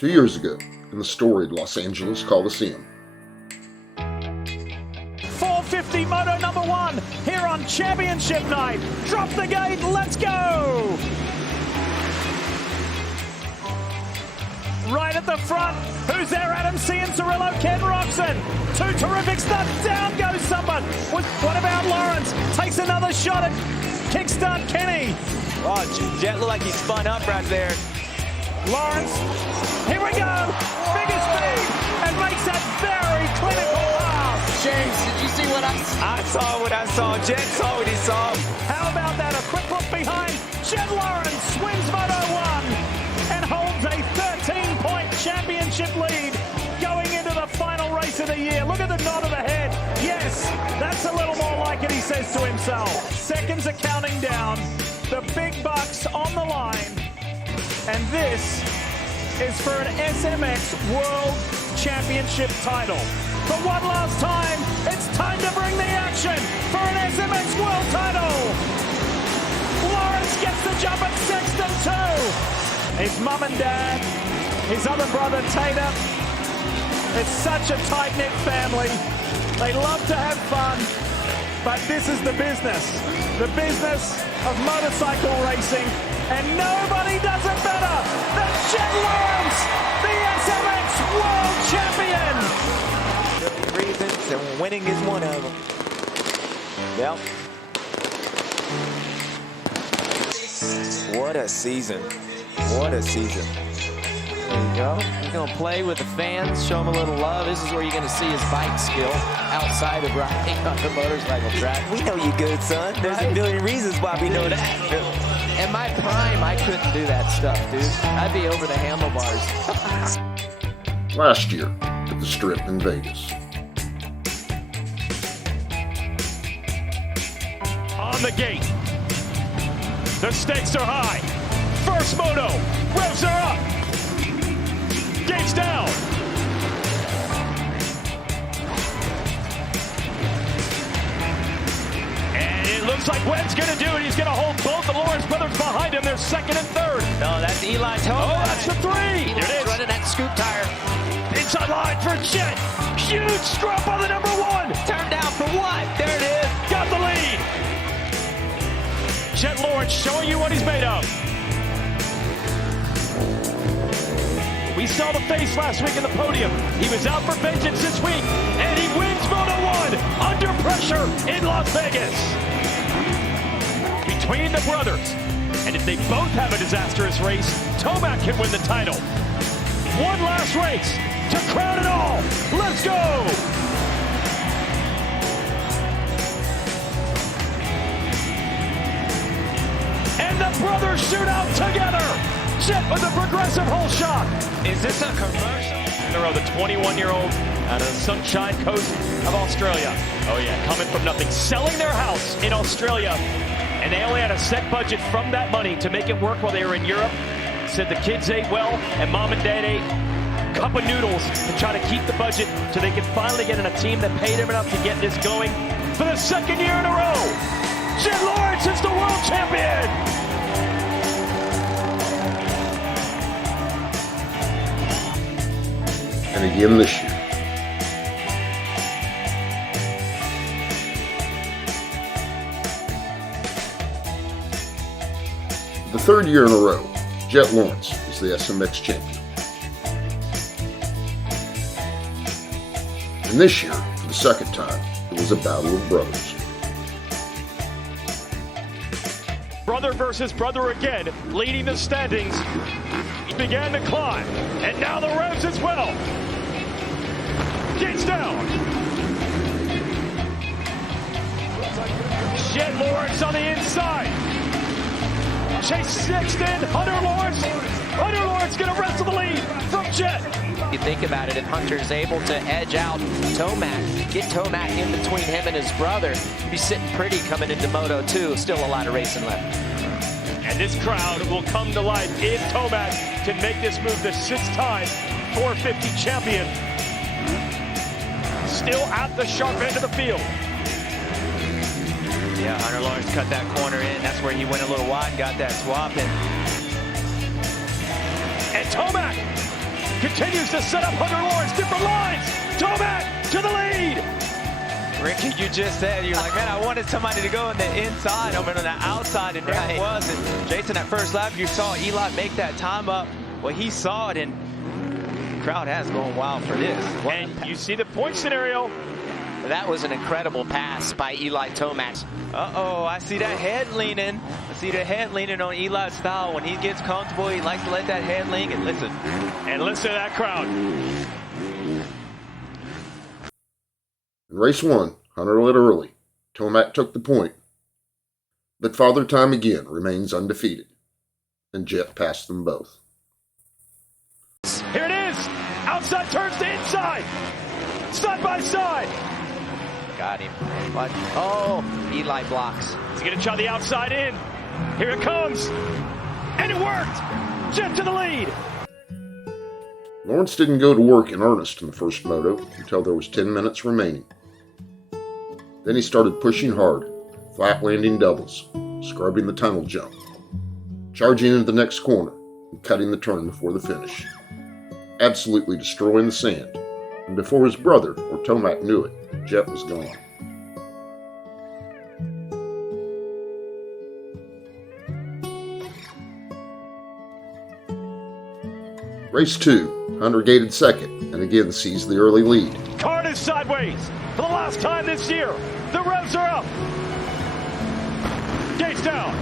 2 years ago in the storied Los Angeles Coliseum. 450 Moto number 1 here on championship night. Drop the gate, let's go! Right at the front, who's there? Adam Cianciarillo, Ken Roxon. Two terrific stunts, down goes someone. What about Lawrence? Takes another shot at kickstart Kenny. Oh, Jet looked like he spun up right there. Lawrence, here we go, bigger speed, and makes that very clinical pass. James, did you see what I saw? What I saw. Jet saw what he saw. How about that? A quick look behind. Jet Lawrence wins Moto 1 and holds a 13-point championship lead going into the final race of the year. Look at the nod of the head. Yes, that's a little more like it, he says to himself. Seconds are counting down. The big bucks on the line. And this is for an SMX World Championship title. For one last time, it's time to bring the action for an SMX World title. Lawrence gets the jump at Sexton too. His mum and dad, his other brother Tater. It's such a tight-knit family. They love to have fun, but this is the business of motorcycle racing, and nobody does it better than Jet Lawrence, the SMX World Champion. Reasons, and winning is one of them. Yep. What a season. What a season. There you go. He's going to play with the fans, show them a little love. This is where you're going to see his bike skill outside of riding on the motorcycle track. We know you good, son. There's a million reasons why we know that. In my prime, I couldn't do that stuff, dude. I'd be over the handlebars. Last year at the Strip in Vegas. On the gate. The stakes are high. First moto. Revs are up. Gates down. And it looks like Webb's going to do it. He's going to hold both the Lawrence brothers behind him. They're second and third. No, that's Eli Tomac. Oh, that's the three. Eli's There it is. running that scoop tire. Inside line for Jet. Huge scrap on the number 1. Turned down for what? There it is. Got the lead. Jet Lawrence showing you what he's made of. We saw the face last week in the podium. He was out for vengeance this week, and he wins Moto 1 under pressure in Las Vegas. Between the brothers, and if they both have a disastrous race, Tomac can win the title. One last race to crown it all. Let's go! And the brothers shoot out together. Jet with a progressive hole shot. Is this a commercial? The 21-year-old out of the Sunshine Coast of Australia. Oh yeah, coming from nothing, selling their house in Australia, and they only had a set budget from that money to make it work while they were in Europe. Said the kids ate well, and mom and dad ate a cup of noodles to try to keep the budget so they could finally get in a team that paid them enough to get this going for the second year in a row. Jet Lawrence is the world champion. And again this year. The third year in a row, Jet Lawrence is the SMX champion. And this year, for the second time, it was a battle of brothers. Brother versus brother again, leading the standings. He began to climb, and now the Revs as well. Gates down. Jet Lawrence on the inside. Chase Sexton, Hunter Lawrence gonna wrestle the lead from Jet. You think about it, if Hunter's able to edge out Tomac, get Tomac in between him and his brother, he's sitting pretty coming into Moto 2. Still a lot of racing left. And this crowd will come to life if Tomac can make this move the 6-time 450 champion. Still at the sharp end of the field. Yeah, Hunter Lawrence cut that corner in. That's where he went a little wide, got that swap in. And Tomac continues to set up Hunter Lawrence, different lines. Tomac to the lead. Ricky, you just said, you're like, man, I wanted somebody to go on the inside, over on the outside, and there it was. And Jason, that first lap, you saw Eli make that time up. Well, he saw it, and the crowd has going wild for this. And you see the point scenario. That was an incredible pass by Eli Tomac. Uh-oh, I see that head leaning. I see the head leaning on Eli's style. When he gets comfortable, he likes to let that head lean and listen. And listen to that crowd. In race 1, Hunter led early. Tomac took the point. But Father Time again remains undefeated. And Jet passed them both. Here it is. Outside turns to inside. Side by side. Got him. But, oh, Eli blocks. He's going to try the outside in. Here it comes. And it worked. Jet to the lead. Lawrence didn't go to work in earnest in the first moto until there was 10 minutes remaining. Then he started pushing hard, flat landing doubles, scrubbing the tunnel jump, charging into the next corner, and cutting the turn before the finish. Absolutely destroying the sand, and before his brother or Tomac knew it, Jet was gone. Race 2, Hunter gated second, and again seized the early lead. Card is sideways for the last time this year. The revs are up. Gates down.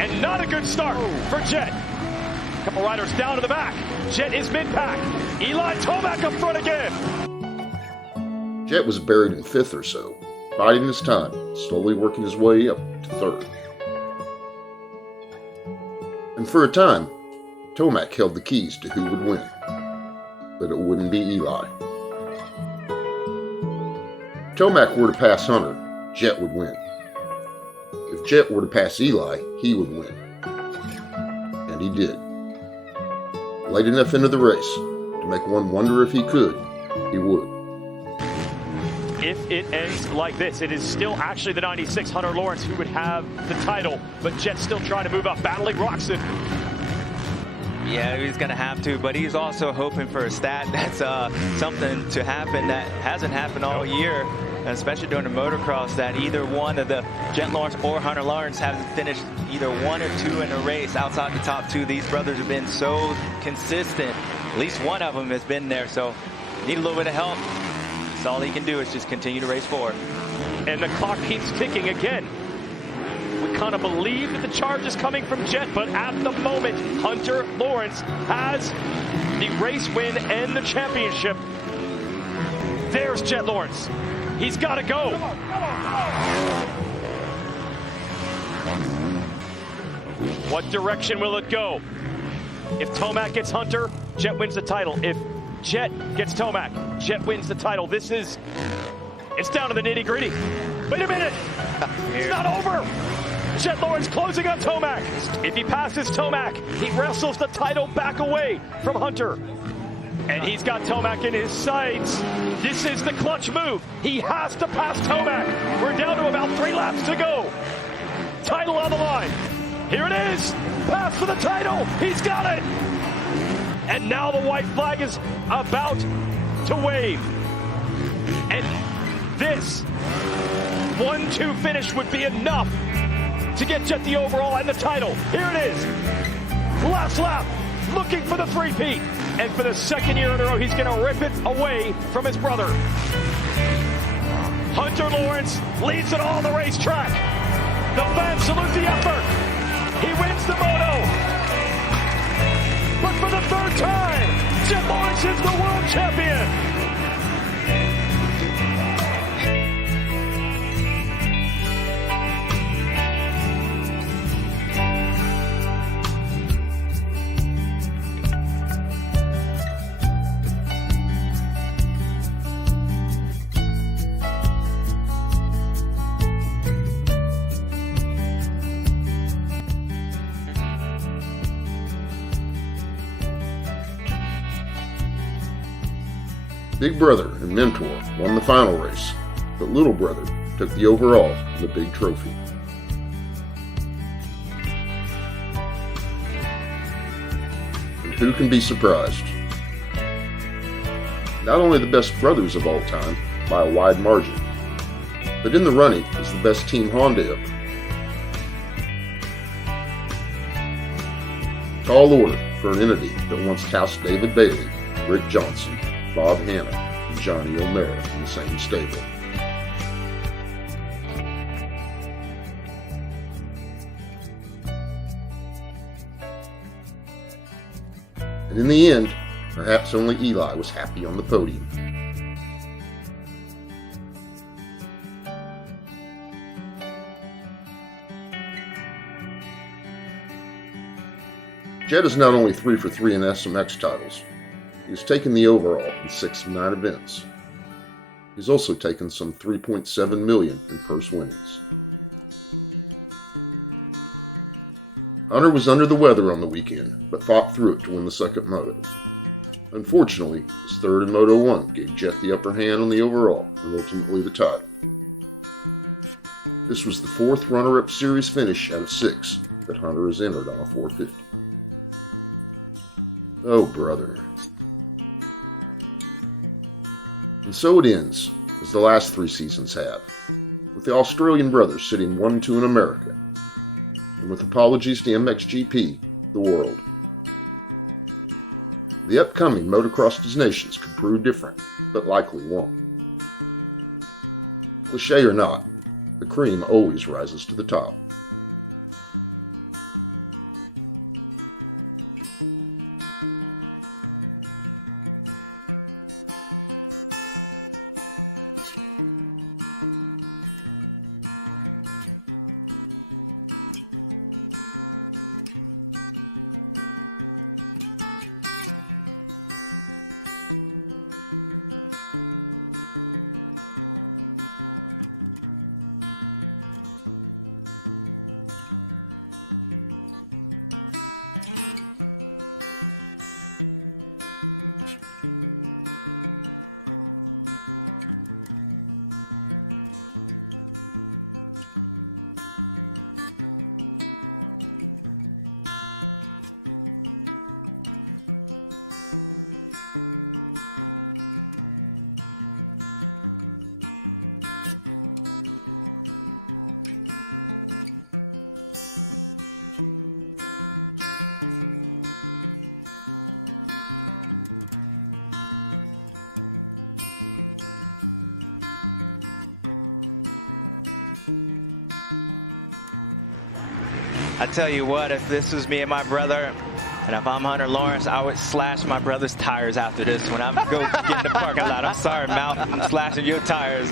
And not a good start for Jet. Couple riders down to the back. Jet is mid-pack. Eli Tomac up front again. Jet was buried in 5th or so, biding his time, slowly working his way up to 3rd. And for a time, Tomac held the keys to who would win, but it wouldn't be Eli. If Tomac were to pass Hunter, Jet would win. If Jet were to pass Eli, he would win. And he did. Late enough into the race to make one wonder if he could, he would. If it ends like this, it is still actually the 96 Hunter Lawrence who would have the title, but Jet's still trying to move up, battling Roxon. Yeah, he's going to have to, but he's also hoping for a stat that's something to happen that hasn't happened all year, and especially during the motocross, that either one of the Jet Lawrence or Hunter Lawrence have finished either 1 or 2 in a race outside the top 2. These brothers have been so consistent. At least one of them has been there, so need a little bit of help. That's all he can do is just continue to race forward. And the clock keeps ticking again. We kind of believe that the charge is coming from Jet, but at the moment, Hunter Lawrence has the race win and the championship. There's Jet Lawrence. He's got to go. What direction will it go? If Tomac gets Hunter, Jet wins the title. If Jet gets Tomac, Jet wins the title. It's down to the nitty-gritty. Wait a minute. It's not over. Jet Lawrence closing on Tomac. If he passes Tomac, he wrestles the title back away from Hunter. And he's got Tomac in his sights. This is the clutch move. He has to pass Tomac. We're down to about 3 laps to go. Title on the line. Here it is. Pass for the title. He's got it. And now the white flag is about to wave. And this 1-2 finish would be enough to get Jet the overall and the title. Here it is. Last lap, looking for the 3-peat. And for the 2nd year in a row, he's going to rip it away from his brother. Hunter Lawrence leads it all the racetrack. The fans salute the effort. He wins the Moto. But for the 3rd time, Jet Lawrence is the world champion. Big brother and mentor won the final race, but little brother took the overall and the big trophy. who can be surprised? Not only the best brothers of all time, by a wide margin, but in the running is the best Team Honda ever. Tall order for an entity that once housed David Bailey, Rick Johnson, Bob Hannah, and Johnny O'Mara in the same stable. And in the end, perhaps only Eli was happy on the podium. Jed is not only 3 for 3 in SMX titles, he has taken the overall in 6 of 9 events. He's also taken some $3.7 million in purse winnings. Hunter was under the weather on the weekend, but fought through it to win the second moto. Unfortunately, his third in Moto 1 gave Jet the upper hand on the overall and ultimately the title. This was the 4th runner-up series finish out of 6 that Hunter has entered on a 450. Oh, brother. And so it ends, as the last 3 seasons have, with the Australian brothers sitting 1-2 in America, and with apologies to MXGP, the world. The upcoming Motocross Nations could prove different, but likely won't. Cliché or not, the cream always rises to the top. I tell you what, if this was me and my brother, and if I'm Hunter Lawrence, I would slash my brother's tires after this one. I'm go get in the parking lot. I'm sorry, Mountain, I'm slashing your tires.